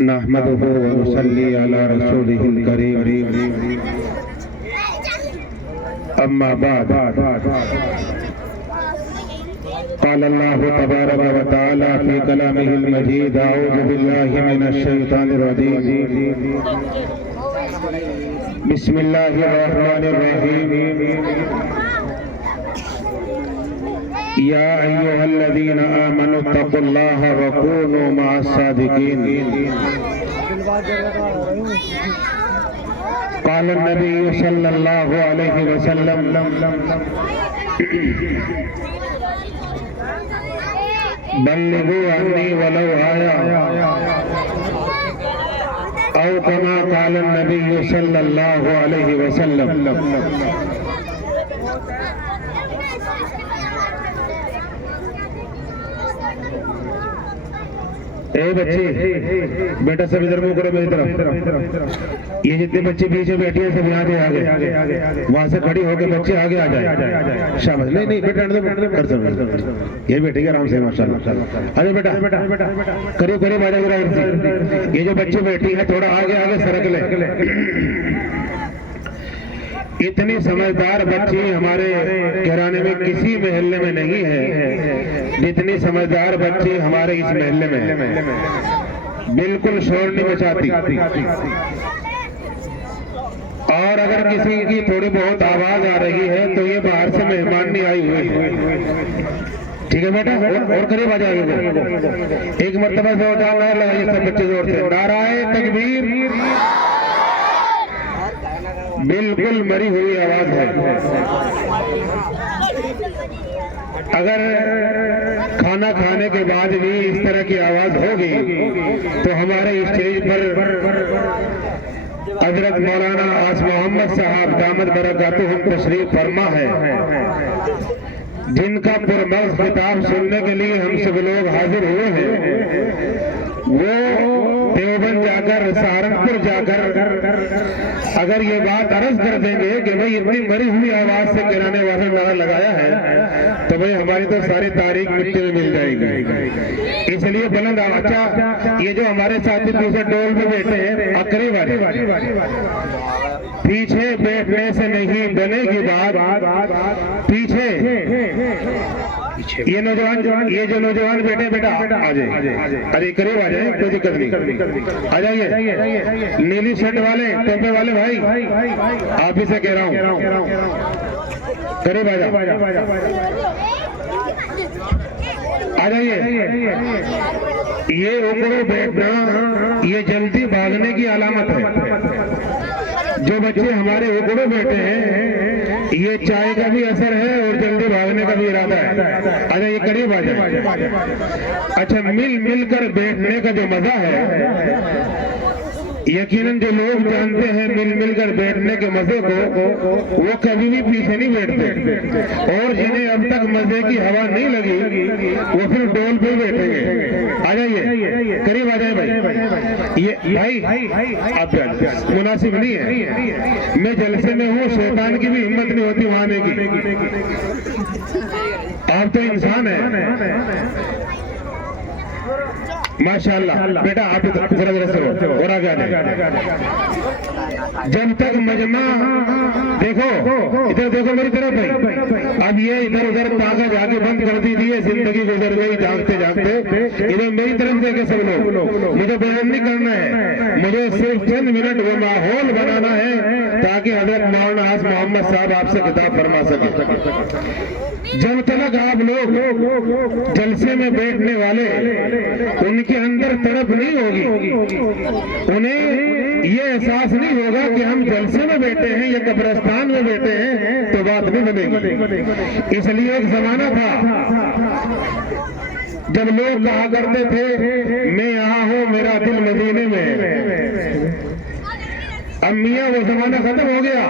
نحمده ونصلي على رسوله الكريم اما بعد قال الله تبارك وتعالى في كلامه المجيد اعوذ بالله من الشيطان الرجيم بسم الله الرحمن الرحيم يا أيها الذين آمنوا اتقوا الله وكونوا مع الصادقين قال النبي صلى الله عليه وسلم بلغوا عني ولو آية أو كما قال النبي صلى الله عليه وسلم اے بچے بیٹا سب ادھر منہ کرو میری طرف یہ جتنے بچے پیچھے بیٹھے ہیں سب یہاں سے آگے وہاں سے کھڑی ہو کے بچے آگے آ جائیں شاباش نہیں بیٹا کر سکتے یہ بیٹھے گا آرام سے ماشاءاللہ ارے بیٹا قریب قریب آ جائے گا یہ جو بچے بیٹھی ہیں تھوڑا آگے آگے سرک لے اتنی سمجھدار بچی ہمارے کہرانے میں کسی محلے میں نہیں ہے جتنی سمجھدار بچی ہمارے اس محلے میں بالکل شور نہیں مچاتی اور اگر کسی کی تھوڑی بہت آواز آ رہی ہے تو یہ باہر سے مہمان نہیں آئی ہوئی ہے ٹھیک ہے بیٹا اور قریب آ جائے گا ایک مرتبہ سے لگائیے سب بچے زور سے نعرہ تکبیر بالکل مری ہوئی آواز ہے اگر کھانا کھانے کے بعد بھی اس طرح کی آواز ہوگی تو ہمارے اسٹیج پر حضرت مولانا آس محمد صاحب دامت برکاتہم تشریف فرما ہے جن کا پرمغز خطاب سننے کے لیے ہم سب لوگ حاضر ہوئے ہیں وہ دیوبند جا کر سہارنپور جا کر اگر یہ بات عرض کر دیں گے کہ بھئی اتنی مری ہوئی آواز سے کرانے والا نعرہ لگایا ہے تو بھئی ہماری تو ساری تاریخ مٹی میں مل جائے گی اس لیے بلند اچھا یہ جو ہمارے ساتھی پیچھے ڈول میں بیٹھے ہیں اکری والے پیچھے بیٹھنے سے نہیں بنے گی بات پیچھے یہ جو نوجوان بیٹے بیٹا آ جائیں ارے قریب آ جائیں کوئی دقت نہیں آ جائیے نیلی شرٹ والے ٹوپے والے بھائی آپ ہی سے کہہ رہا ہوں قریب آ جائیں آ جائیے یہ اوپروں بیٹھنا یہ جلدی بھاگنے کی علامت ہے جو بچے ہمارے اوپروں بیٹھے ہیں یہ چائے کا بھی اثر ہے اور جلدی بھاگنے کا بھی ارادہ ہے اچھا یہ قریب آ جائے اچھا مل کر بیٹھنے کا جو مزہ ہے یقیناً جو لوگ جانتے ہیں مل کر بیٹھنے کے مزے کو وہ کبھی بھی پیچھے نہیں بیٹھتے اور جنہیں اب تک مزے کی ہوا نہیں لگی وہ پھر ڈول پہ بیٹھیں گے آ جائیے قریب آ جائیں بھائی یہ بھائی آپ مناسب نہیں ہے میں جلسے میں ہوں شیطان کی بھی ہمت نہیں ہوتی وہاں آنے کی آپ تو انسان ہیں ماشاءاللہ بیٹا آپ ذرا سے اور آگے آ جائیں جب تک مجمع دیکھو ادھر دیکھو میری طرف بھائی اب یہ ادھر ادھر پاگا جا کے بند کر دیجیے زندگی گزر گئی جاگتے جاگتے ادھر میری طرف دیکھے سب لوگ مجھے بیان نہیں کرنا ہے مجھے صرف چند منٹ وہ ماحول بنانا ہے تاکہ حضرت مولانا آس محمد صاحب آپ سے خطاب فرما سکے جب تک آپ لوگ جلسے میں بیٹھنے والے ان کے اندر طرف نہیں ہوگی انہیں یہ احساس نہیں ہوگا کہ ہم جلسے میں بیٹھے ہیں یا قبرستان میں بیٹھے ہیں تو بات نہیں بنے گی اس لیے ایک زمانہ تھا جب لوگ کہا کرتے تھے میں یہاں ہوں میرا دل مدینے میں اب میاں وہ زمانہ ختم ہو گیا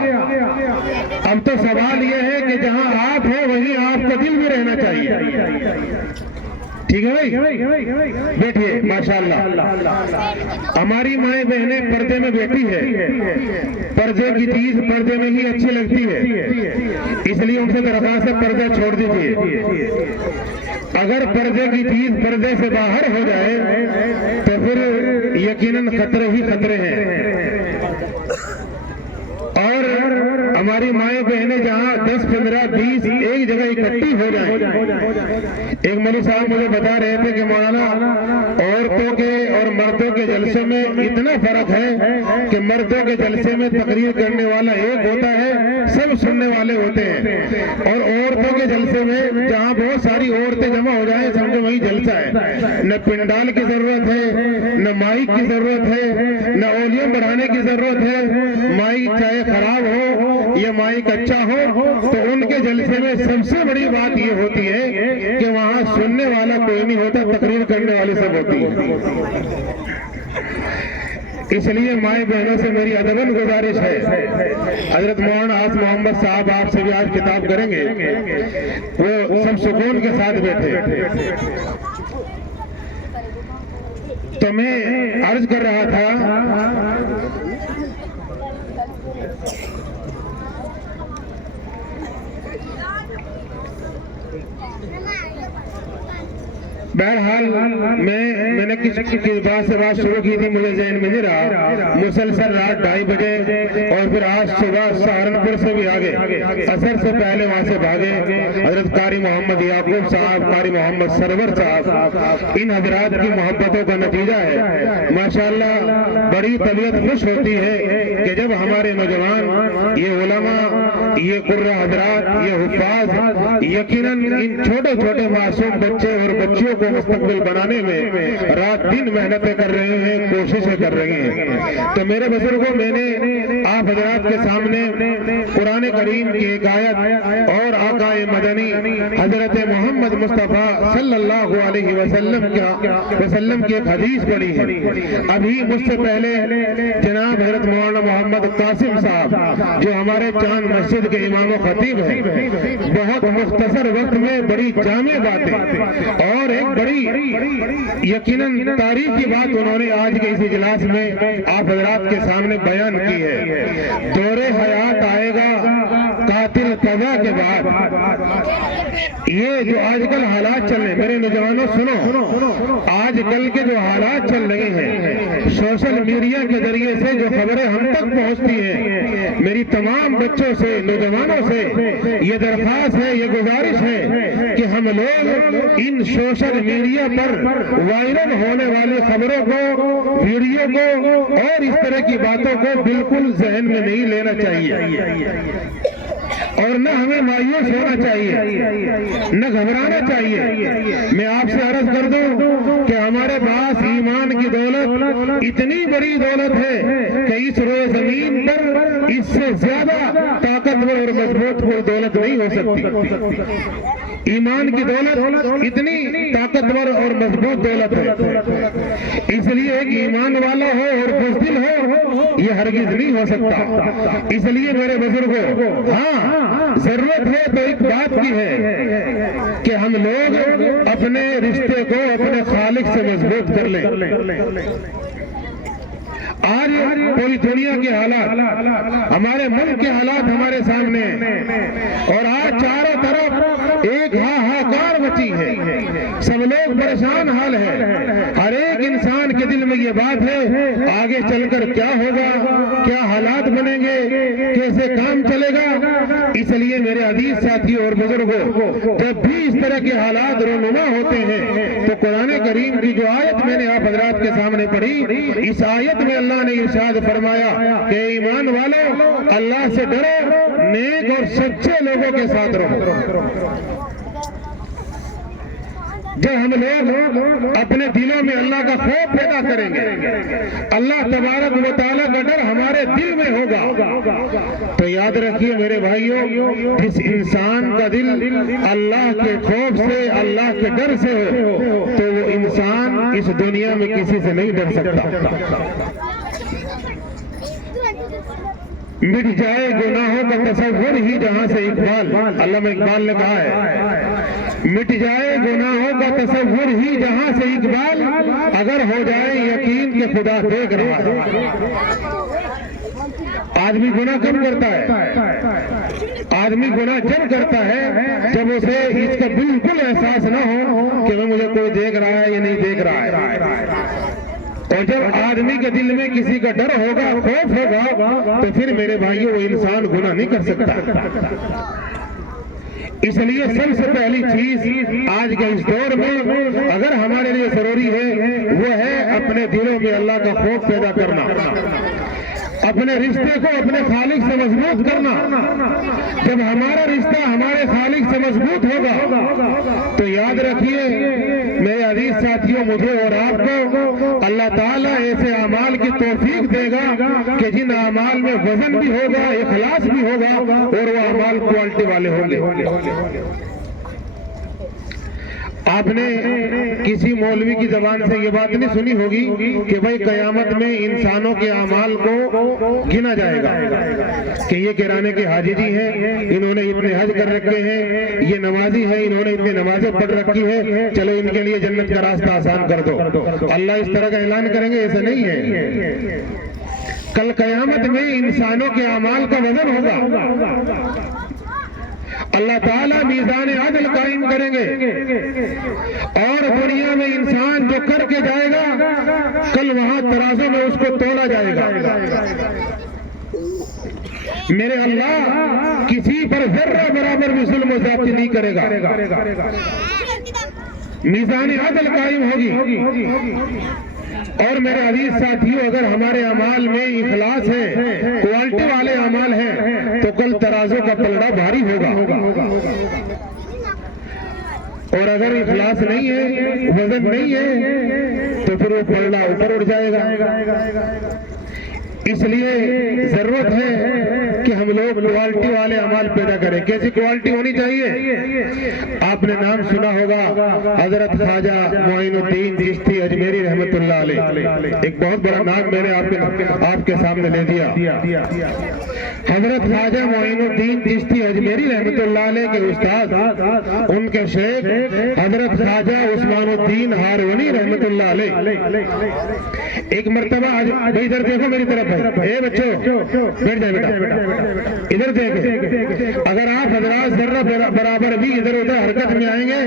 اب تو سوال یہ ہے کہ جہاں آپ ہیں وہیں آپ کا دل بھی رہنا چاہیے ٹھیک ہے بھائی بیٹھیے ماشاءاللہ ہماری مائیں بہنیں پردے میں بیٹھی ہے پردے کی چیز پردے میں ہی اچھی لگتی ہے اس لیے ان سے درخواست ہے پردہ چھوڑ دیجیے اگر پردے کی چیز پردے سے باہر ہو جائے تو پھر یقیناً خطرے ہی خطرے ہیں، اور ہماری مائیں بہنیں جہاں 10 15 20 ایک جگہ اکٹھی ہو جائیں۔ ایک مولوی صاحب مجھے بتا رہے تھے کہ مولانا عورتوں کے اور مردوں کے جلسے میں اتنا فرق ہے کہ مردوں کے جلسے میں تقریر کرنے والا ایک ہوتا ہے، سب سننے والے ہوتے ہیں، اور عورتوں کے جلسے میں جہاں بہت ساری عورتیں جمع ہو جائیں سمجھو وہی جلسہ ہے، نہ پنڈال کی ضرورت ہے، نہ مائک کی ضرورت ہے، نہ اولیوم بڑھانے کی ضرورت ہے۔ مائک چاہے خراب ہو یا مائک اچھا ہو تو ان کے جلسے میں سب سے بڑی بات یہ ہوتی ہے کہ وہاں سننے والا کوئی نہیں ہوتا، تقریر کرنے والی سب ہوتی ہے۔ اس لیے مائیں بہنوں سے میری ادباً گزارش ہے، حضرت مولانا آس محمد صاحب آپ سے بھی آج خطاب کریں گے، وہ سب سکون کے ساتھ بیٹھے۔ تو میں عرض کر رہا تھا بہرحال میں نے کس بات سے بات شروع کی تھی مجھے ذہن میں نہیں رہا، مسلسل رات 2:30 بجے اور پھر آج صبح سہارنپور سے بھی آگے، عصر سے پہلے وہاں سے بھاگے، حضرت قاری محمد یعقوب صاحب، قاری محمد سرور صاحب، ان حضرات کی محبتوں کا نتیجہ ہے۔ ماشاءاللہ بڑی طبیعت خوش ہوتی ہے کہ جب ہمارے نوجوان، یہ علماء، یہ قرہ حضرات، یہ حفاظ یقیناً ان چھوٹے چھوٹے معصوم بچے اور بچیوں کو مستقبل بنانے میں رات دن محنتیں کر رہے ہیں، کوششیں کر رہے ہیں۔ تو میرے بزرگوں، میں نے آپ حضرات کے سامنے قرآن کریم کی ایک آیت اور آقا مدنی حضرت محمد مصطفیٰ صلی اللہ علیہ وسلم کی ایک حدیث پڑھی ہے۔ ابھی مجھ سے پہلے جناب حضرت مولانا محمد قاسم صاحب جو ہمارے چاند مسجد کے امام و خطیب ہیں، بہت مختصر وقت میں بڑی جامع باتیں اور ایک بڑی یقیناً تاریخی بات انہوں نے آج کے اس اجلاس میں آپ حضرات کے سامنے بیان کی ہے۔ دور حیات آئے گا قاتل قضا کے بعد۔ یہ جو آج کل حالات چل رہے ہیں میرے نوجوانوں سنو، آج کل کے جو حالات چل رہے ہیں سوشل میڈیا کے ذریعے سے جو خبریں ہم تک پہنچتی ہیں، میری تمام بچوں سے، نوجوانوں سے یہ درخواست ہے، یہ گزارش ہے کہ ہم لوگ ان سوشل میڈیا پر وائرل ہونے والی خبروں کو، ویڈیو کو اور اس طرح کی باتوں کو بالکل ذہن میں نہیں لینا چاہیے، اور نہ ہمیں مایوس ہونا چاہیے، نہ گھبرانا چاہیے۔ میں آپ سے عرض کر دوں کہ ہمارے پاس ایمان کی دولت اتنی بڑی دولت ہے کہ اس روئے زمین پر اس سے زیادہ طاقتور اور مضبوط کوئی دولت نہیں ہو سکتی۔ ایمان کی دولت اتنی طاقتور اور مضبوط دولت ہے، اس لیے ایک ایمان والا ہو اور بزدل ہو یہ ہرگز نہیں ہو سکتا۔ اس لیے میرے بزرگوں، ہاں ضرورت ہے تو ایک بات کی ہے کہ ہم لوگ اپنے رشتے کو اپنے خالق سے مضبوط کر لیں۔ آج پوری دنیا کے حالات، ہمارے ملک کے حالات ہمارے سامنے اور آج چاروں طرف ایک ہاہاکار مچی ہے، سب لوگ پریشان حال ہے، ہر ایک انسان کے دل میں یہ بات ہے آگے چل کر کیا ہوگا، کیا حالات بنیں گے، کیسے کام چلے گا۔ اس لیے میرے عزیز ساتھیوں اور بزرگوں، جب بھی اس طرح کے حالات رونما ہوتے ہیں تو قرآن کریم کی جو آیت میں نے آپ حضرات کے سامنے پڑھی، اس آیت میں اللہ نے ارشاد فرمایا کہ ایمان والو اللہ سے ڈرو، نیک اور سچے لوگوں کے ساتھ رہو۔ جب ہم لوگ اپنے دلوں میں اللہ کا خوف پیدا کریں گے، اللہ تبارک و تعالیٰ کا ڈر ہمارے دل میں ہوگا، تو یاد رکھیے میرے بھائیوں، جس انسان کا دل اللہ کے خوف سے، اللہ کے ڈر سے ہو تو وہ انسان اس دنیا میں کسی سے نہیں ڈر سکتا۔ مٹ جائے گناہوں کا تصور ہی جہاں سے اقبال، علامہ اقبال نے کہا ہے، مٹ جائے گناہوں کا تصور ہی جہاں سے اقبال، اگر ہو جائے یقین کہ خدا دیکھ رہا ہے۔ آدمی گناہ کب کرتا ہے؟ آدمی گناہ جب کرتا ہے جب اسے اس کا بالکل احساس نہ ہو کہ مجھے کوئی دیکھ رہا ہے یا نہیں دیکھ رہا ہے۔ اور جب آدمی کے دل میں کسی کا ڈر ہوگا، خوف ہوگا، تو پھر میرے بھائیوں وہ انسان گناہ نہیں کر سکتا۔ اس لیے سب سے پہلی چیز آج کے اس دور میں اگر ہمارے لیے ضروری ہے وہ ہے اپنے دلوں میں اللہ کا خوف پیدا کرنا، اپنے رشتے کو اپنے خالق سے مضبوط کرنا۔ جب ہمارا رشتہ ہمارے خالق سے مضبوط ہوگا تو یاد رکھیے میرے عزیز ساتھیوں، مجھے اور آپ کو اللہ تعالیٰ ایسے اعمال کی توفیق دے گا کہ جن اعمال میں وزن بھی ہوگا، اخلاص بھی ہوگا، اور وہ اعمال کوالٹی والے ہوں گے۔ آپ نے کسی مولوی کی زبان سے یہ بات نہیں سنی ہوگی کہ بھائی قیامت میں انسانوں کے اعمال کو گنا جائے گا کہ یہ کرانے کے حاجی جی ہیں، انہوں نے اتنے حج کر رکھے ہیں، یہ نمازی ہیں، انہوں نے اتنے نمازیں پڑھ رکھی ہے، چلو ان کے لیے جنت کا راستہ آسان کر دو۔ اللہ اس طرح کا اعلان کریں گے؟ ایسا نہیں ہے۔ کل قیامت میں انسانوں کے اعمال کا وزن ہوگا، اللہ تعالیٰ میزان عدل قائم کریں گے، اور دنیا میں انسان جو کر کے جائے گا کل وہاں ترازو میں اس کو تولا جائے گا۔ میرے اللہ کسی پر ذرہ برابر بھی ظلم و زیادتی نہیں کرے گا، میزان عدل قائم ہوگی۔ اور میرے عزیز ساتھیوں، اگر ہمارے اعمال میں اخلاص ہے، کوالٹی والے اعمال ہیں، تو کل ترازو کا پلڑا بھاری ہوگا، اور اگر اخلاص نہیں ہے، وزن نہیں ہے، تو پھر وہ پلڑا اوپر اٹھ جائے گا۔ اس لیے ضرورت ہے کہ ہم لوگ کوالٹی والے اعمال پیدا کریں۔ کیسی کوالٹی ہونی چاہیے؟ آپ نے نام سنا ہوگا حضرت خواجہ معین الدین چشتی اجمیری رحمت اللہ علیہ، ایک بہت بڑا نام میں نے آپ کے سامنے لے دیا۔ حضرت خواجہ معین الدین چشتی اجمیری رحمت اللہ علیہ کے استاد، ان کے شیخ حضرت خواجہ عثمان الدین ہارونی رحمت اللہ علیہ، ایک مرتبہ ادھر دیکھو میری طرف، اے بچوں بیٹھ جائے بیٹا، ادھر دیکھیں، اگر آپ حضرات ذرہ برابر بھی ادھر ادھر حرکت میں آئیں گے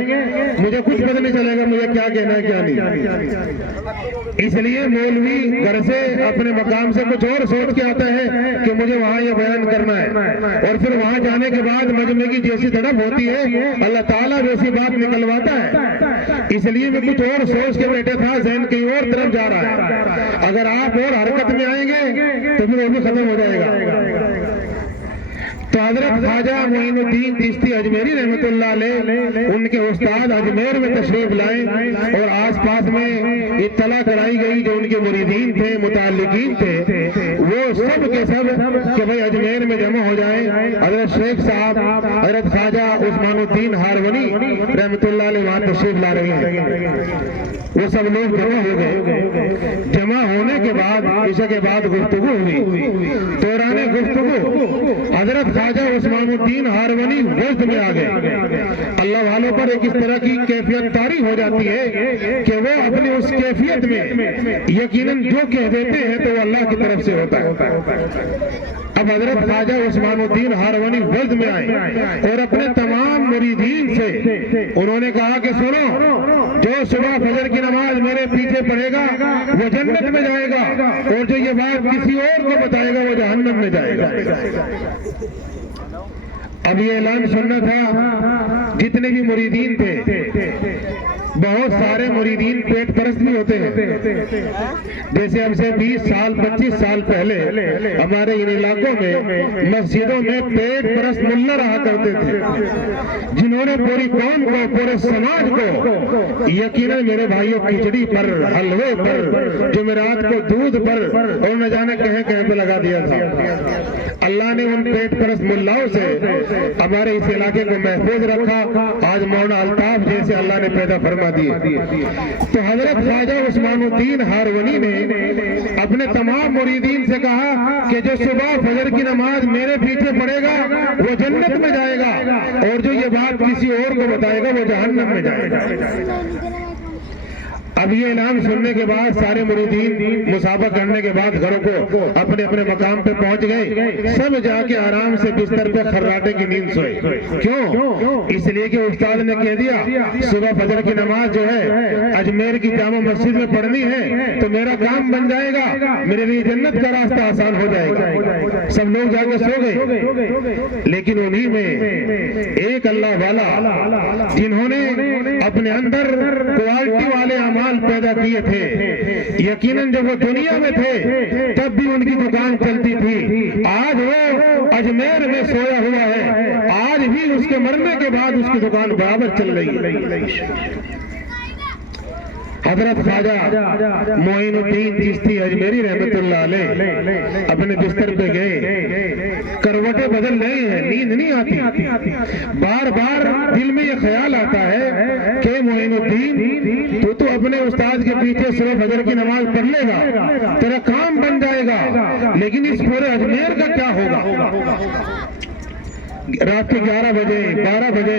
مجھے کچھ پتہ نہیں چلے گا مجھے کیا کہنا ہے کیا نہیں۔ اس لیے مولوی گھر سے اپنے مقام سے کچھ اور سوچ کے آتا ہے کہ مجھے وہاں یہ بیان کرنا ہے، اور پھر وہاں جانے کے بعد مجمع کی جیسی دھڑپ ہوتی ہے اللہ تعالیٰ ویسی بات نکلواتا ہے۔ اس لیے میں کچھ اور سوچ کے بیٹھا تھا، ذہن کہیں اور طرف جا رہا ہے۔ اگر آپ اور حرکت میں آئیں گے تو پھر وہ بھی ختم ہو جائے گا۔ تو حضرت خواجہ معین الدین چشتی اجمیری رحمت اللہ علیہ، ان کے استاد اجمیر میں تشریف لائے، اور آس پاس میں اطلاع کرائی گئی جو ان کے مریدین تھے، متعلقین تھے، وہ سب کے سب کہ بھائی اجمیر میں جمع ہو جائیں، حضرت شیخ صاحب حضرت خواجہ عثمان الدین ہارونی رحمت اللہ علیہ وہاں تشریف لا رہے ہیں۔ وہ سب لوگ جمع ہو گئے۔ جمع ہونے کے بعد عشاء کے بعد گفتگو ہوئی، دوران گفتگو حضرت خواجہ عثمان الدین ہارونی وجد میں آ گئے۔ اللہ والوں پر ایک اس طرح کی کیفیت طاری ہو جاتی ہے کہ وہ اپنی اس کیفیت میں یقیناً جو کہہ دیتے ہیں تو وہ اللہ کی طرف سے ہوتا ہے۔ اب حضرت خواجہ عثمان الدین ہارونی وجد میں آئے اور اپنے تمام مریدین سے انہوں نے کہا کہ سنو، جو صبح فجر کی نماز میرے پیچھے پڑھے گا وہ جنت میں جائے گا، اور جو یہ بات کسی اور کو بتائے گا وہ جہنم میں جائے گا۔ اب یہ اعلان سننا تھا، جتنے بھی مریدین تھے، بہت سارے مریدین پیٹ پرست بھی ہوتے ہیں، جیسے ہم سے 20 سال 25 سال پہلے ہمارے ان علاقوں میں مسجدوں میں پیٹ پرست ملا رہا کرتے تھے، جنہوں نے پوری قوم کو، پورے سماج کو یقیناً میرے بھائیوں کھچڑی پر، حلوے پر، جمعرات کو دودھ پر اور نہ جانے کہیں کہیں پہ لگا دیا تھا۔ اللہ نے ان پیٹ پرست ملاؤں سے ہمارے اس علاقے کو محفوظ رکھا، آج مولانا الطاف جیسے اللہ نے پیدا فرما دیے۔ تو حضرت خواجہ عثمان الدین ہارونی نے اپنے تمام مریدین سے کہا کہ جو صبح فجر کی نماز میرے پیچھے پڑھے گا وہ جنت میں جائے گا، اور جو یہ بات کسی اور کو بتائے گا وہ جہنم میں جائے گا۔ اب یہ اعلان سننے کے بعد سارے مریدین مسابقہ کرنے کے بعد گھروں کو اپنے اپنے مقام پہ پہنچ گئے، سب جا کے آرام سے بستر پہ خراٹے کی نیند سوئے۔ کیوں؟ اس لیے کہ استاد نے کہہ دیا صبح فجر کی نماز جو ہے اجمیر کی جامع مسجد میں پڑھنی ہے تو میرا کام بن جائے گا، میرے لیے جنت کا راستہ آسان ہو جائے گا۔ سب لوگ جا کے سو گئے، لیکن انہی میں ایک اللہ والا جنہوں نے اپنے اندر کوالٹی والے اعمال پیدا کیے تھے، یقیناً جب وہ دنیا میں تھے تب بھی ان کی دکان چلتی تھی، آج وہ اجمیر میں سویا ہوا ہے، آج بھی اس کے مرنے کے بعد اس کی دکان برابر چل رہی ہے۔ حضرت خواجہ معین الدین چشتی اجمیری رحمت اللہ علیہ اپنے بستر پہ گئے، کروٹیں بدل رہے ہیں، نیند نہیں آتی، بار بار دل میں یہ خیال آتا ہے کہ معین الدین تو اپنے استاد کے پیچھے صبح فجر کی نماز پڑھ لے گا، تیرا کام بن جائے گا، لیکن اس پورے اجمیر کا کیا ہوگا؟ رات کے 11 بجے 12 بجے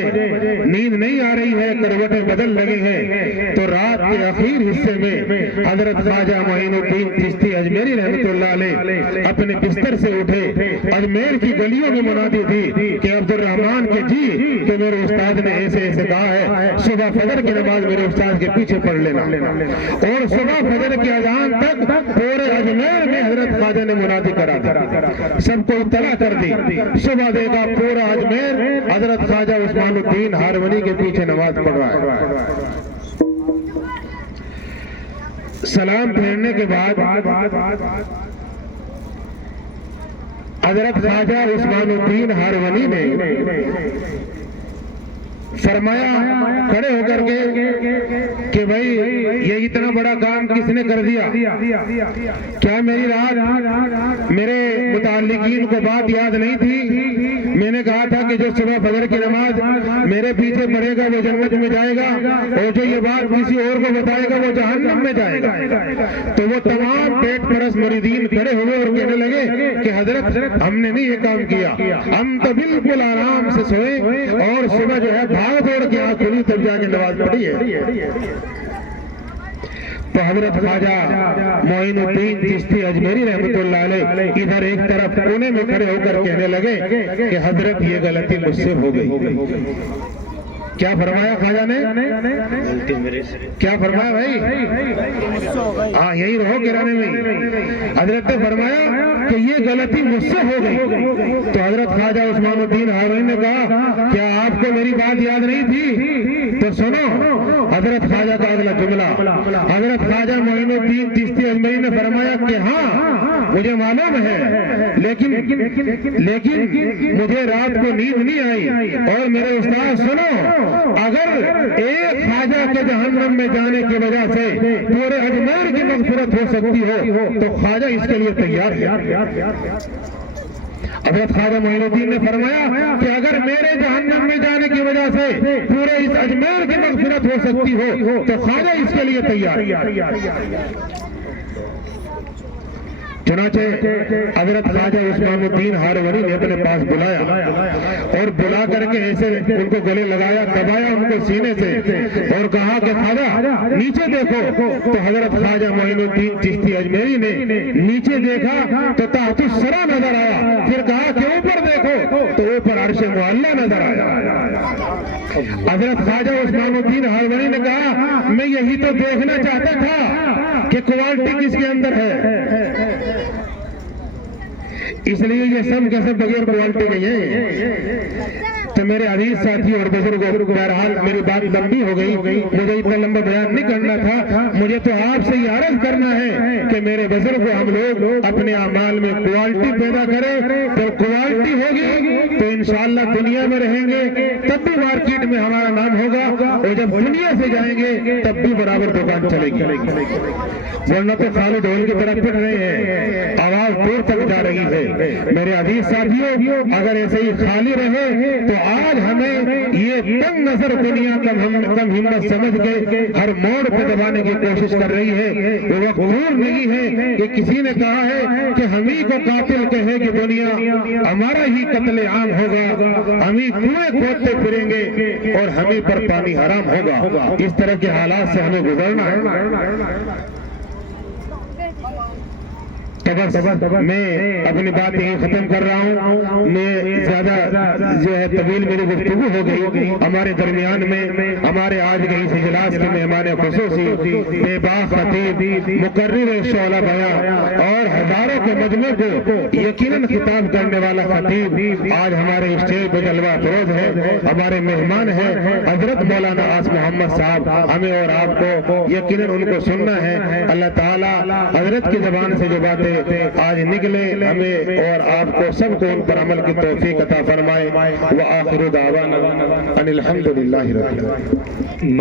نیند نہیں آ رہی ہے، کروٹیں بدل لگے ہیں، تو رات کے آخر حصے میں حضرت خواجہ معین الدین چشتی اجمیری رحمت اللہ علیہ اپنے بستر سے اٹھے، اجمیر کی گلیوں میں منادی تھی کہ عبد الرحمن کے جی کہ میرے استاد نے ایسے ایسے کہا ہے صبح فجر کی نماز میرے استاد کے پیچھے پڑھ لینا، اور صبح فجر کی اذان تک پورے اجمیر میں حضرت خواجہ نے منادی کرا دی، سب کو اطلاع کر دی، صبح دیکھا پورا اجمیر حضرت خواجہ عثمان الدین ہارونی کے پیچھے نماز پڑھ رہا ہے۔ سلام پھیرنے کے بعد حضرت خواجہ عثمان الدین ہارونی نے فرمایا کھڑے ہو کر کے کہ بھائی یہ اتنا بڑا کام کس نے کر دیا؟ کیا میری رات میرے متعلقین کو بات یاد نہیں تھی؟ میں نے کہا تھا کہ جو صبح فجر کی نماز میرے پیچھے پڑھے گا وہ جنت میں جائے گا، اور جو یہ بات کسی اور کو بتائے گا وہ جہنم میں جائے گا۔ تو وہ تمام پیٹ پرست مریدین کھڑے ہوئے اور کہنے لگے کہ حضرت ہم نے نہیں یہ کام کیا، ہم تو بالکل آرام سے سوئے اور صبح جو ہے بھاگ دوڑ کے آنکھ کھلی تب جا کے نماز پڑھی ہے۔ تو حضرت خواجہ معین الدین چشتی اجمیری رحمت اللہ علیہ ادھر ایک طرف کونے میں کھڑے ہو کر کہنے لگے کہ حضرت یہ غلطی مجھ سے ہو گئی۔ کیا فرمایا خواجہ نے؟ کیا فرمایا بھائی؟ ہاں یہی رہو گرانے میں۔ حضرت نے فرمایا کہ یہ غلطی مجھ سے ہو گئی۔ تو حضرت خواجہ عثمان الدین ہارونی نے کہا کیا آپ کو میری بات یاد نہیں تھی؟ تو سنو حضرت خواجہ کا اگلا جملہ، حضرت خواجہ معین الدین چشتی اجمیری نے فرمایا کہ ہاں مجھے معلوم ہے، لیکن مجھے رات کو نیند نہیں آئی، اور میرے استاد سنو اگر ایک خواجہ کے جہنم میں جانے کی وجہ سے پورے اجمیر کی مغفرت ہو سکتی ہو تو خواجہ اس کے لیے تیار ہے۔ حضرت خواجہ معین الدین نے فرمایا کہ اگر میرے جہنم میں جانے کی وجہ سے پورے اس اجمیر کی مغفرت ہو سکتی ہو تو خواجہ اس کے لیے تیار ہے۔ چنانچہ حضرت خواجہ عثمان الدین ہارونی نے اپنے پاس بلایا اور بلا کر کے ایسے ان کو گلے لگایا، دبایا ان کو سینے سے اور کہا کہ خواجہ نیچے دیکھو۔ تو حضرت خواجہ معین الدین چشتی اجمیری نے نیچے دیکھا تو تحت الثری نظر آیا، پھر کہا کہ اوپر دیکھو تو اوپر عرش معلی نظر آیا۔ حضرت خواجہ عثمان الدین ہارونی نے کہا میں یہی تو دیکھنا چاہتا تھا کہ کوالٹی کس کے اندر ہے، اس لیے یہ سب کے سب بغیر کوالٹی نہیں ہے۔ تو میرے عزیز ساتھی اور بزرگوں، بہرحال میری بات لمبی ہو گئی، مجھے اتنا لمبا بیان نہیں کرنا تھا، مجھے تو آپ سے یہ عرض کرنا ہے کہ میرے بزرگوں ہم لوگ اپنے اعمال میں کوالٹی پیدا کریں، تو کوالٹی ہوگی تو انشاءاللہ دنیا میں رہیں گے تب بھی مارکیٹ میں ہمارا نام ہوگا، اور جب دنیا سے جائیں گے تب بھی برابر دکان چلے گی، ورنہ تو خالی ڈھول کی طرف پھر رہے ہیں، آواز دور تک جا رہی ہے۔ میرے عزیز ساتھیوں اگر ایسے ہی خالی رہے تو آج ہمیں یہ تنگ نظر دنیا کم ہمت سمجھ کے ہر موڑ پہ دبانے کی کوشش کر رہی ہے، وہ وقت دور نہیں ہے کہ کسی نے کہا ہے کہ ہم ہی کو قاتل کہے کہ دنیا ہمارا ہی قتل عام ہوگا، ہم ہی کنویں کھودتے پھریں گے اور ہم ہی پر پانی حرام ہوگا۔ اس طرح کے حالات سے ہمیں گزرنا ہے۔ میں اپنی بات یہیں ختم کر رہا ہوں، میں زیادہ جو ہے طویل میری گفتگو ہو گئی۔ ہمارے درمیان میں ہمارے آج کے اس اجلاس کے مہمان خصوصی بے باک خطیب، مقرر شعلہ بیان اور ہزاروں کے مجمع کو یقیناً خطاب کرنے والا خطیب آج ہمارے اسٹیج پہ جلوہ افروز ہے، ہمارے مہمان ہیں حضرت مولانا آس محمد صاحب۔ ہمیں اور آپ کو یقیناً ان کو سننا ہے۔ اللہ تعالیٰ حضرت کی زبان سے جو باتیں آج نکلے ہمیں اور آپ کو سب کو ان پر عمل کی توفیق عطا فرمائے۔ وآخر دعوانا ان الحمدللہ رب العالمین۔